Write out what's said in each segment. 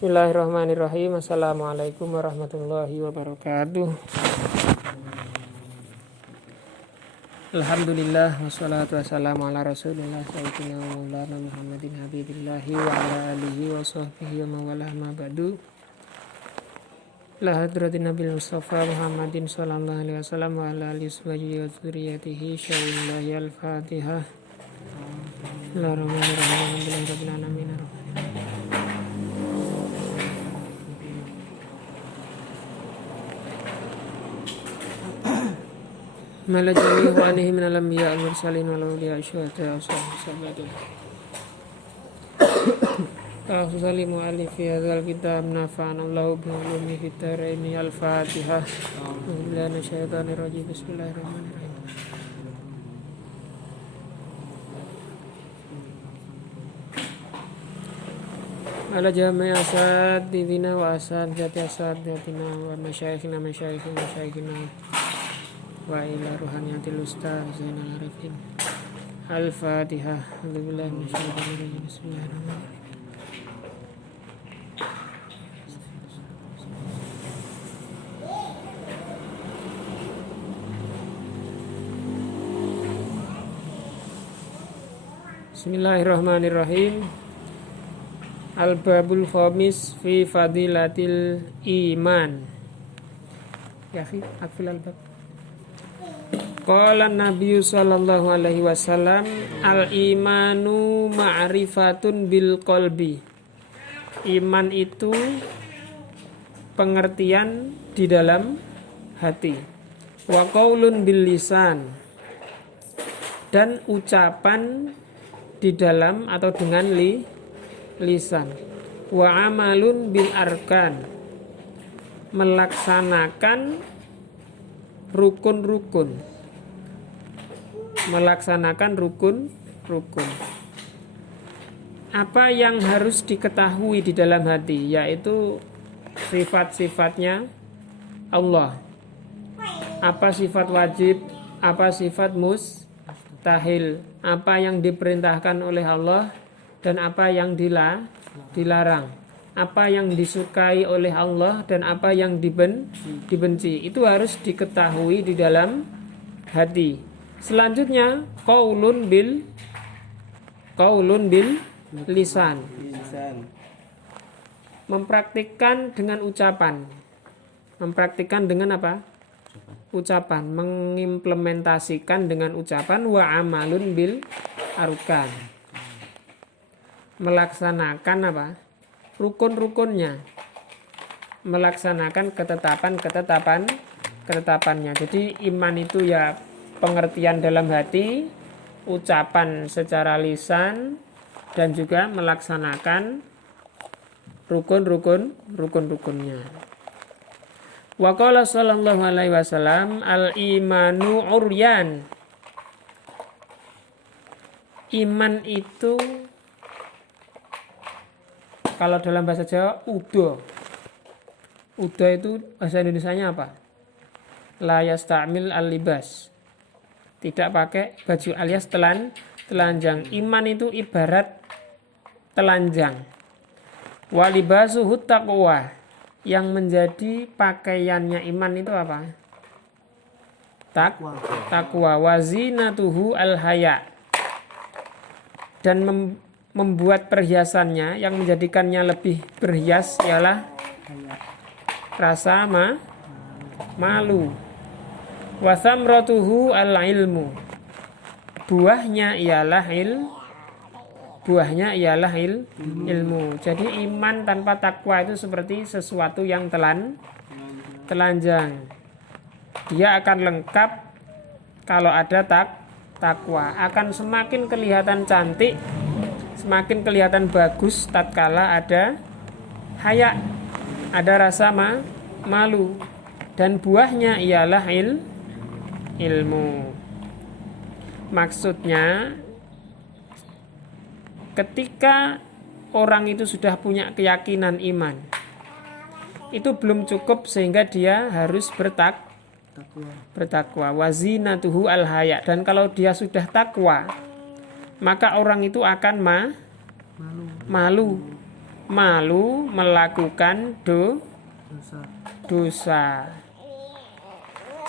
Bismillahirrahmanirrahim. Assalamualaikum warahmatullahi wabarakatuh. Alhamdulillah wassalatu wassalamu ala rasulillah sayyidina wa maulana Muhammadin habibillahi wa ala alihi wa sahbihi wa mawalah ma ba'du. La hadratin nabil mustafa Muhammadin sallallahu alaihi wasallam wa ala alihi wa dzurriyyatihi syai'illahi al-fatihah. Bismillahirrahmanirrahim. Mala jami'u alaihi minal anbiya wal mursalin wal awliya syuhada wa salihin. Assalamu alaikum fi hadzal kitab nafa'ana Allahu bi ulumi fid dharain al-Fatihah. Billahi minasyaitonir rajim. Bismillahirrahmanirrahim. Mala jami'u asatidina wa asatidatina wa masyayikhina wa ila ruhaniyatil ustaz Zainal Arifin. Al-Fatihah. Alhamdulillah minasyaitonir bismillahirrahmanirrahim. Bismillahirrahmanirrahim. Al-babul khamis fi fadilatil iman. Ya akhi, aqfil al-bab. Qala Nabi sallallahu alaihi wasallam, al-imanu ma'rifatun bil qalbi. Iman itu pengertian di dalam hati. Wa qaulun bil lisan, dan ucapan di dalam atau dengan lisan. Wa amalun bil arkan, melaksanakan rukun-rukun. Melaksanakan rukun-rukun. Apa yang harus diketahui di dalam hati, yaitu sifat-sifatnya Allah. Apa sifat wajib, apa sifat mustahil, apa yang diperintahkan oleh Allah dan apa yang dilarang, apa yang disukai oleh Allah dan apa yang dibenci. Itu harus diketahui di dalam hati. Selanjutnya qaulun bil lisan. Mempraktikkan dengan ucapan. Mempraktikkan dengan apa? Ucapan. Mengimplementasikan dengan ucapan. Wa amalun bil arkan. Melaksanakan apa? Rukun-rukunnya. Melaksanakan ketetapannya. Jadi iman itu ya pengertian dalam hati, ucapan secara lisan, dan juga melaksanakan rukun-rukunnya. Wa qala sallallahu alaihi wasallam, al-imanu uryan. Iman itu kalau dalam bahasa Jawa udo. Udo itu bahasa Indonesianya apa? La yasta'mil al-libas. Tidak pakai baju alias telanjang. Iman itu ibarat telanjang. Walibasuhu taqwa. Yang menjadi pakaiannya iman itu apa? Taqwa. Wazinatuhu al-haya. Dan membuat perhiasannya yang menjadikannya lebih berhias ialah rasa malu. Wa thamratuhu al-ilmu. Buahnya ialah ilmu. Jadi iman tanpa takwa itu seperti sesuatu yang telanjang. Dia akan lengkap kalau ada takwa. Akan semakin kelihatan cantik, semakin kelihatan bagus tatkala ada haya, ada rasa malu. Dan buahnya ialah ilmu. Maksudnya ketika orang itu sudah punya keyakinan iman, itu belum cukup sehingga dia harus bertakwa. Wazinatuhu al-haya. Dan kalau dia sudah takwa, maka orang itu akan malu. malu melakukan dosa.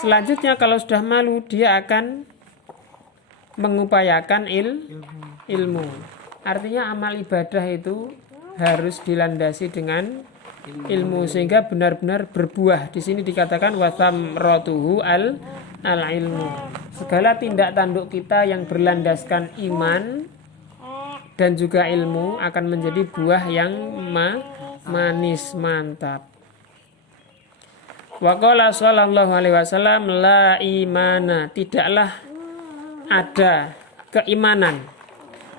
Selanjutnya kalau sudah malu dia akan mengupayakan ilmu. Artinya amal ibadah itu harus dilandasi dengan ilmu sehingga benar-benar berbuah. Di sini dikatakan wasamratuhu al ilmu. Segala tindak tanduk kita yang berlandaskan iman dan juga ilmu akan menjadi buah yang manis mantap. Wa qala sallallahu alaihi wasallam la imana, tidaklah ada keimanan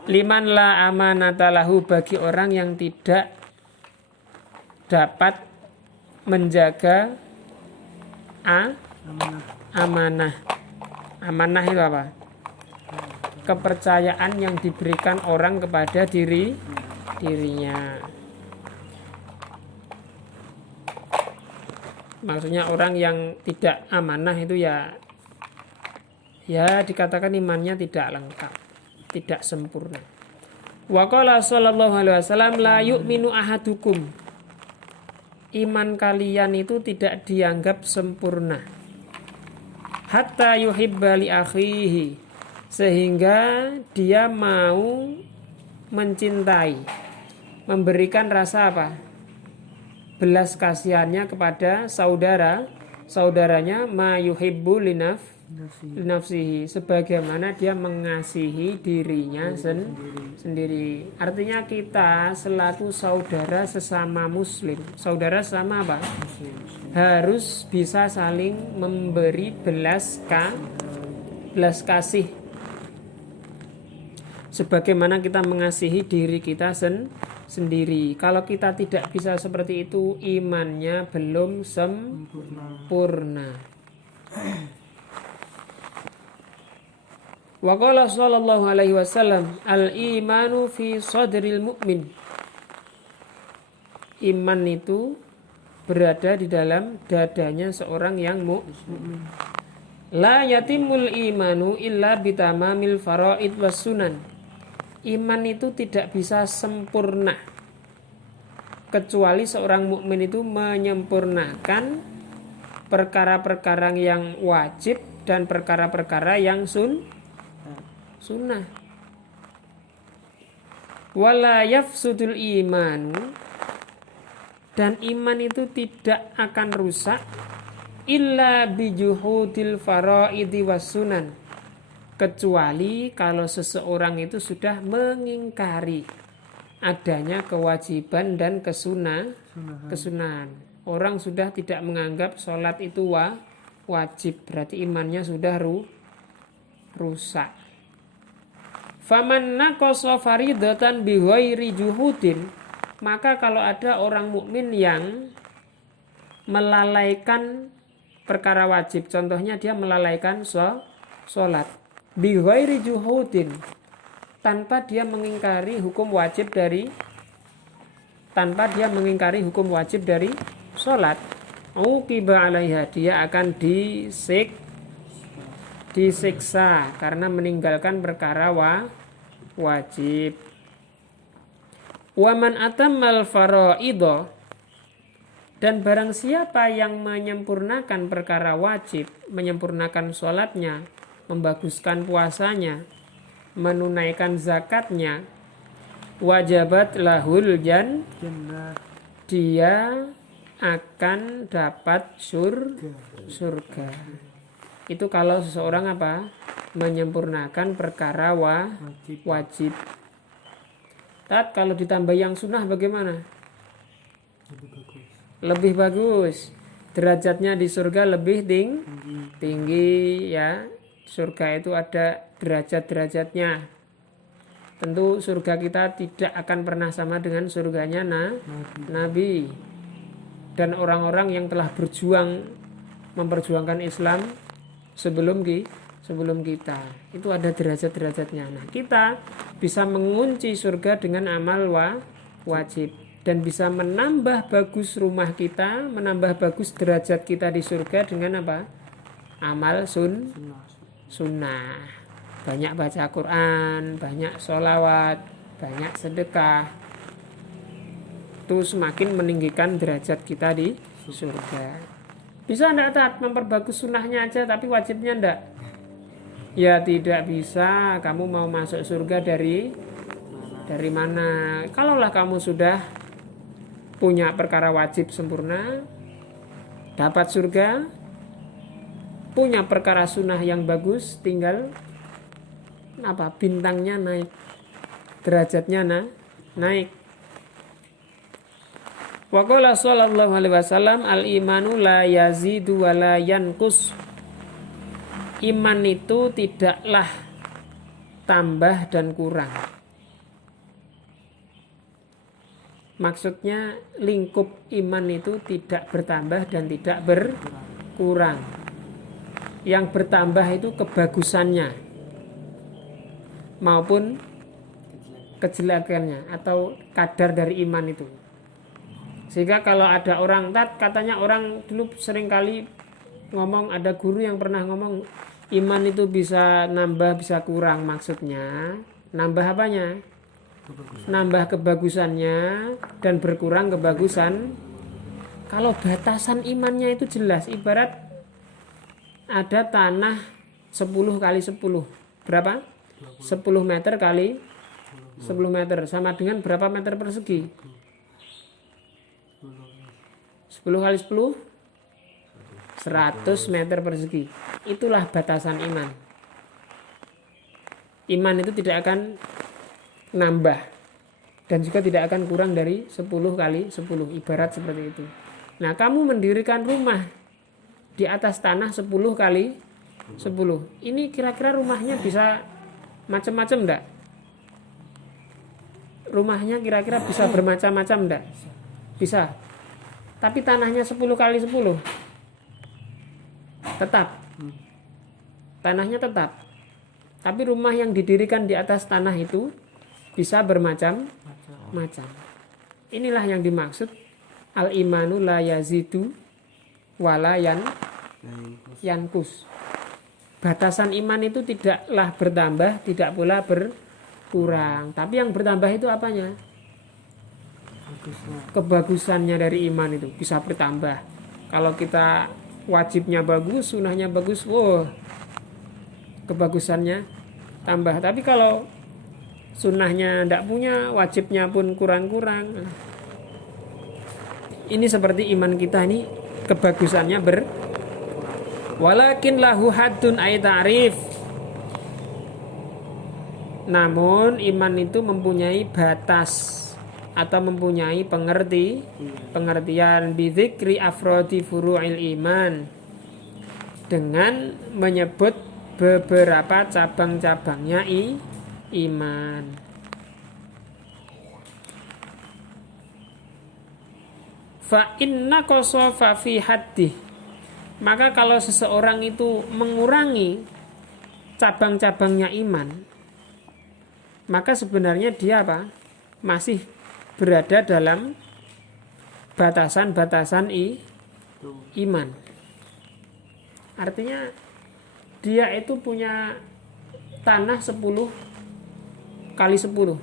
liman la amanata lahu, bagi orang yang tidak dapat menjaga amanah. Amanah itu apa? Kepercayaan yang diberikan orang kepada dirinya. Maksudnya orang yang tidak amanah itu ya dikatakan imannya tidak lengkap, tidak sempurna. Wa qala sallallahu alaihi wasallam la yu'minu ahadukum, iman kalian itu tidak dianggap sempurna hatta yuhibba li akhihi, sehingga dia mau mencintai, memberikan rasa apa? Belas kasihannya kepada saudaranya ma yuhibbu linafsihi, sebagaimana dia mengasihi dirinya sendiri. Artinya kita selaku saudara sesama muslim, saudara sesama apa? Harus bisa saling memberi belas kasih sebagaimana kita mengasihi diri kita sendiri. Kalau kita tidak bisa seperti itu, imannya belum sempurna. Wa qala sallallahu alaihi wasallam al-imanu fi sadril mu'min, iman itu berada di dalam dadanya seorang yang mukmin. La yatimul imanu illa bitamamil faraid was sunan, iman itu tidak bisa sempurna kecuali seorang mukmin itu menyempurnakan perkara-perkara yang wajib dan perkara-perkara yang sunnah. Wala yafsudul imanu, dan iman itu tidak akan rusak illa bijuhudil faraidi was sunan, kecuali kalau seseorang itu sudah mengingkari adanya kewajiban dan kesunahan. Orang sudah tidak menganggap sholat itu wajib, berarti imannya sudah rusak. Faman naqasa faridatan bi ghairi juhudin, maka kalau ada orang mukmin yang melalaikan perkara wajib, contohnya dia melalaikan sholat bi ghairi juhudin, tanpa dia mengingkari hukum wajib dari sholat, uqiba alaiha, dia akan disiksa karena meninggalkan perkara wajib. Waman atammal faraidho, dan barang siapa yang menyempurnakan perkara wajib, menyempurnakan sholatnya, membaguskan puasanya, menunaikan zakatnya, wajabat lahul jannah, dia akan dapat surga. Itu kalau seseorang apa? Menyempurnakan perkara wajib. Kalau ditambah yang sunnah bagaimana? Lebih bagus. Derajatnya di surga lebih tinggi ya. Surga itu ada derajat-derajatnya. Tentu surga kita tidak akan pernah sama dengan surganya Nabi dan orang-orang yang telah berjuang memperjuangkan Islam sebelum kita. Itu ada derajat-derajatnya. Nah, kita bisa mengunci surga dengan amal wajib dan bisa menambah bagus rumah kita, menambah bagus derajat kita di surga dengan apa? Amal sunnah. Banyak baca Quran, banyak sholawat, banyak sedekah. itu semakin meninggikan derajat kita di surga. Bisa enggak Tat memperbagus sunnahnya aja tapi wajibnya enggak? Ya tidak bisa. Kamu mau masuk surga dari mana? Kalaulah kamu sudah punya perkara wajib sempurna, dapat surga, punya perkara sunnah yang bagus, tinggal bintangnya naik, derajatnya naik. Wa qala sallallahu alaihi wasallam al-imanu la yazidu wa la yanqus. Iman itu tidaklah tambah dan kurang. Maksudnya lingkup iman itu tidak bertambah dan tidak berkurang. Yang bertambah itu kebagusannya maupun kejelekannya atau kadar dari iman itu. Sehingga kalau ada orang, katanya orang dulu sering kali ngomong, ada guru yang pernah ngomong iman itu bisa nambah bisa kurang. Maksudnya nambah apanya? Nambah kebagusannya dan berkurang kebagusan. Kalau batasan imannya itu jelas, ibarat ada tanah 10 kali 10. Berapa? 10 meter kali 10 meter sama dengan berapa meter persegi? 10 kali 10 100 meter persegi. Itulah batasan iman. Iman itu tidak akan nambah dan juga tidak akan kurang dari 10 kali 10. Ibarat seperti itu. Nah, kamu mendirikan rumah di atas tanah 10 kali 10. Ini kira-kira rumahnya bisa macam-macam enggak? Rumahnya kira-kira bisa bermacam-macam enggak? Bisa. Tapi tanahnya 10 kali 10 tetap. Tanahnya tetap. Tapi rumah yang didirikan di atas tanah itu bisa bermacam-macam. Inilah yang dimaksud al-imanu la yazidu wala yankus. Batasan iman itu tidaklah bertambah, tidak pula berkurang. Tapi yang bertambah itu apanya? Kebagusannya dari iman itu bisa bertambah. Kalau kita wajibnya bagus, sunnahnya bagus, kebagusannya tambah. Tapi kalau sunnahnya tidak punya, wajibnya pun kurang-kurang. Ini seperti iman kita ini kebagusannya walakin lahu haddun ay ta'rif. Namun iman itu mempunyai batas atau mempunyai pengertian bidzikri afrodi furu'il iman, dengan menyebut beberapa cabang-cabangnya iman. Fa inna qasafa fi haddih. Maka kalau seseorang itu mengurangi cabang-cabangnya iman, maka sebenarnya dia masih berada dalam batasan-batasan iman. Artinya dia itu punya tanah 10 kali 10.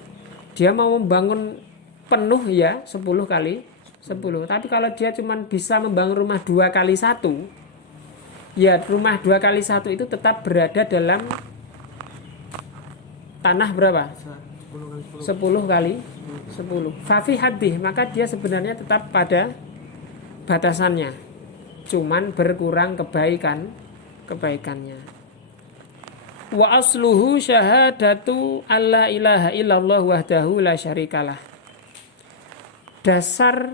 Dia mau membangun penuh ya 10 kali 10. Tapi kalau dia cuma bisa membangun rumah 2 kali 1, ya rumah 2 kali 1 itu tetap berada dalam tanah berapa? 10 kali 10. Fafi hadih, maka dia sebenarnya tetap pada batasannya. Cuman berkurang kebaikannya. Wa asluhu syahadatu alla ilaha illallah wahdahu la syarikalah. Dasar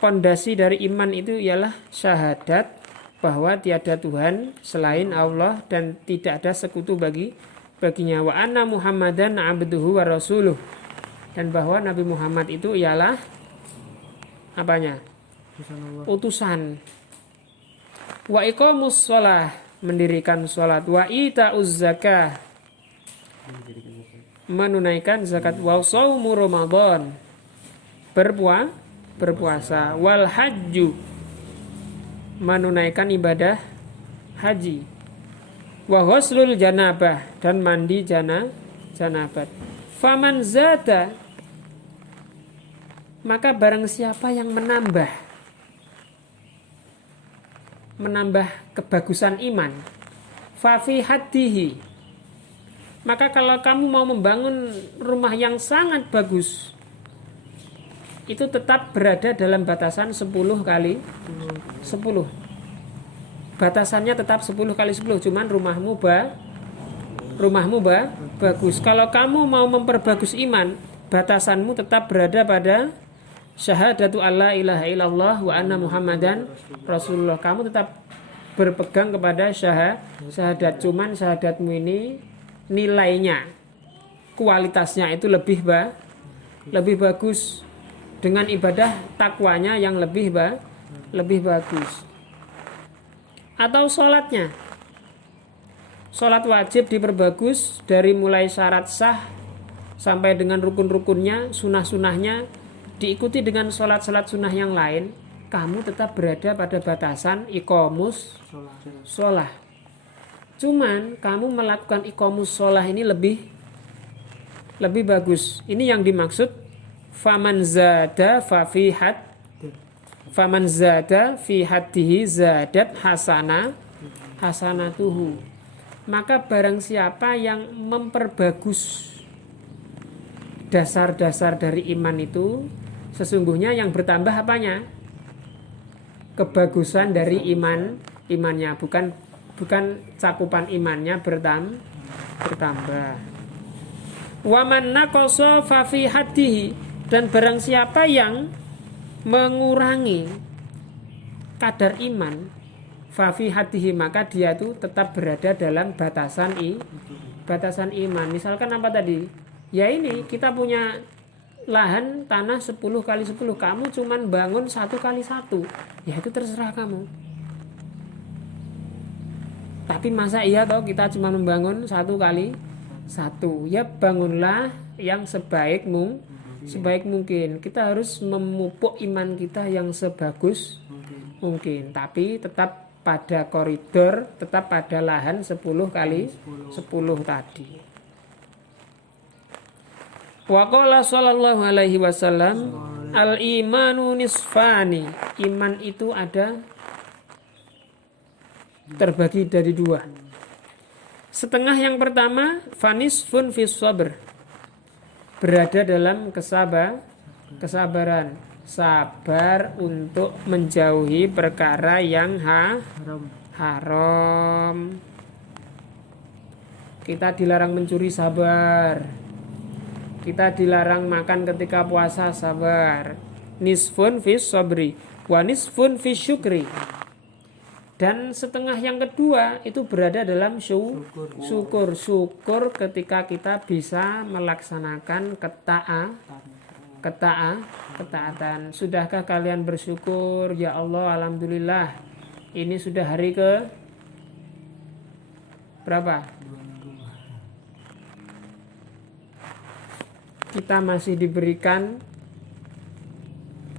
pondasi dari iman itu ialah syahadat bahwa tiada Tuhan selain Allah dan tidak ada sekutu baginya, wa anna Muhammadan abduhu wa rasuluh, dan bahwa Nabi Muhammad itu ialah apanya? Utusan. Wa iqamus shalah, mendirikan salat, wa itauz zakah, menunaikan zakat, wa shaumu ramadan, berpuasa, wal hajju, menunaikan ibadah haji, wa ghuslul janabah, dan mandi janabat. Faman zada, Maka barang siapa yang menambah kebagusan iman, fa fi haddihi, maka kalau kamu mau membangun rumah yang sangat bagus, itu tetap berada dalam batasan 10 kali 10. Batasannya tetap 10 kali 10, cuman rumahmu bagus. Kalau kamu mau memperbagus iman, batasanmu tetap berada pada syahadatu alla ilaha illallah wa anna muhammadan rasulullah. Kamu tetap berpegang kepada syahadat, cuman syahadatmu ini nilainya, kualitasnya itu lebih bagus, dengan ibadah takwanya yang lebih bagus. Atau sholatnya, sholat wajib diperbagus dari mulai syarat sah sampai dengan rukun-rukunnya, sunah-sunahnya, diikuti dengan sholat-sholat sunnah yang lain. Kamu tetap berada pada batasan iqamus sholah. Cuman kamu melakukan iqamus sholah ini lebih bagus. Ini yang dimaksud faman zada fi haddihi zadat hasanatuhu. Maka barang siapa yang memperbagus dasar-dasar dari iman itu, sesungguhnya yang bertambah apanya? Kebagusan dari imannya, bukan cakupan imannya bertambah. Wa man naqasa fa fi haddihi, dan barang siapa yang mengurangi kadar iman, fa fi haddihi, maka dia tuh tetap berada dalam batasan iman. Misalkan apa tadi? Ya ini kita punya lahan tanah 10 kali 10, kamu cuman bangun 1 kali 1, ya itu terserah kamu. Tapi masa iya toh kita cuma membangun 1 kali 1? Ya bangunlah yang sebaik mungkin. Kita harus memupuk iman kita yang sebagus mungkin, tapi tetap pada koridor, tetap pada lahan 10 kali 10 tadi. Wa qala sallallahu alaihi wasallam, al-imanu nisfani. Iman itu ada terbagi dari 2. Setengah yang pertama fanisfun fis sabr, berada dalam kesabaran, sabar untuk menjauhi perkara yang haram. Kita dilarang mencuri, sabar. Kita dilarang makan ketika puasa, sabar. Nisfun fis sabri wa nisfun fis syukri. Dan setengah yang kedua itu berada dalam syukur ketika kita bisa melaksanakan ketaatan. Sudahkah kalian bersyukur? Ya Allah, alhamdulillah, ini sudah hari ke berapa? Kita masih diberikan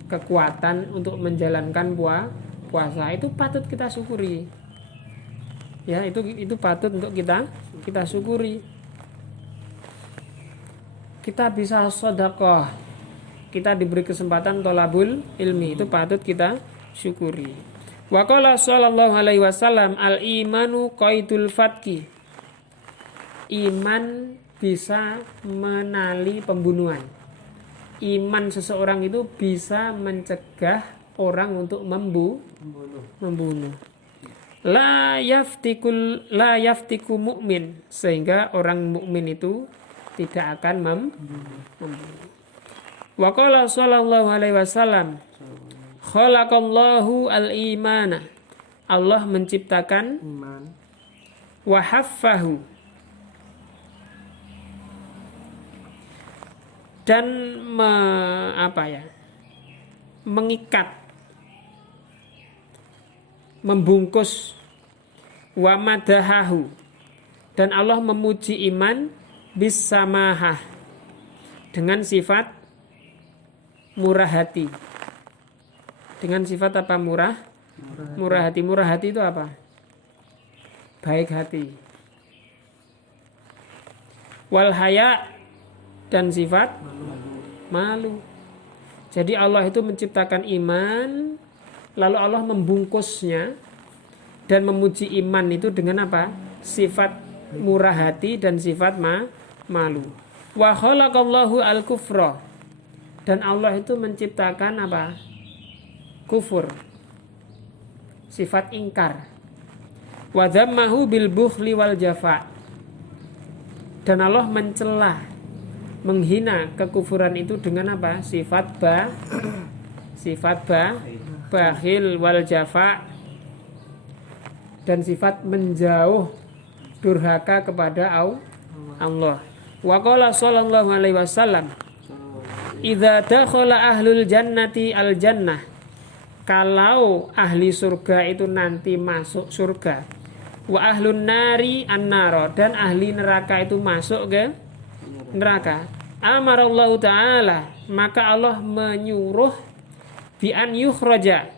kekuatan untuk menjalankan puasa. Itu patut kita syukuri. Ya, itu patut untuk kita syukuri. Kita bisa sedekah. Kita diberi kesempatan thalabul ilmi, itu patut kita syukuri. Wa qala sallallahu alaihi wasallam, al-imanu qaidul fatki. Iman bisa menali pembunuhan. Iman seseorang itu bisa mencegah orang untuk membunuh. La yaftiku mu'min, sehingga orang mukmin itu tidak akan membunuh. Wa qala sallallahu alaihi wasallam, khalaqallahu al-imana. Allah menciptakan iman. Wa haffahu, dan mengikat, membungkus. Wa madahahu, dan Allah memuji iman bisamahah, dengan sifat murah hati. Dengan sifat apa? Murah hati. Murah hati itu apa? Baik hati. Wal haya, dan sifat malu. Jadi Allah itu menciptakan iman, lalu Allah membungkusnya dan memuji iman itu dengan apa? Sifat murah hati dan sifat malu. Wa khalaqallahu al-kufra. Dan Allah itu menciptakan apa? Kufur. Sifat ingkar. Wa dzammahu bil bukhli wal jafa. Dan Allah mencela, menghina kekufuran itu dengan apa? Sifat bakhil wal jafa, dan sifat menjauh durhaka kepada Allah. Wa qala sallallahu alaihi wasallam, idza dakhala ahlul jannati al jannah, kalau ahli surga itu nanti masuk surga, wa ahlun nari an-naro, dan ahli neraka itu masuk ke neraka, amarallahu ta'ala, maka Allah menyuruh bi an yukhraja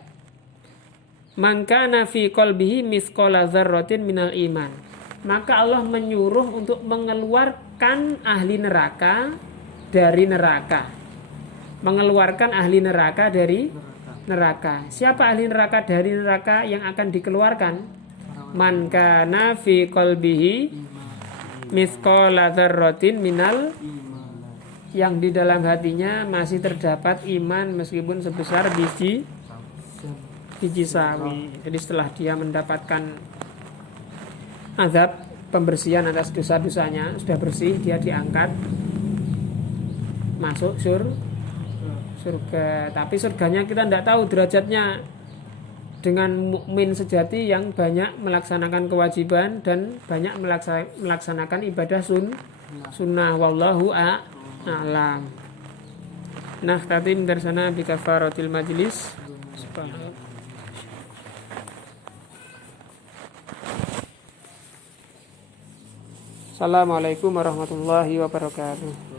man kana fi qalbihi mithqala dzarratin minal iman. Maka Allah menyuruh untuk mengeluarkan ahli neraka dari neraka. Mengeluarkan ahli neraka dari neraka. Siapa ahli neraka dari neraka yang akan dikeluarkan? Man kana fi qalbihi mithqala dzarratin minal, yang di dalam hatinya masih terdapat iman meskipun sebesar biji sawi. Jadi setelah dia mendapatkan azab pembersihan atas dosa-dosanya, sudah bersih, dia diangkat masuk surga. Tapi surganya kita tidak tahu derajatnya dengan mukmin sejati yang banyak melaksanakan kewajiban dan banyak melaksanakan ibadah sunnah. Wallahu a'lam. Nah, tatim dari sana bi kafaratil majlis. Subhanallah. Assalamualaikum warahmatullahi wabarakatuh.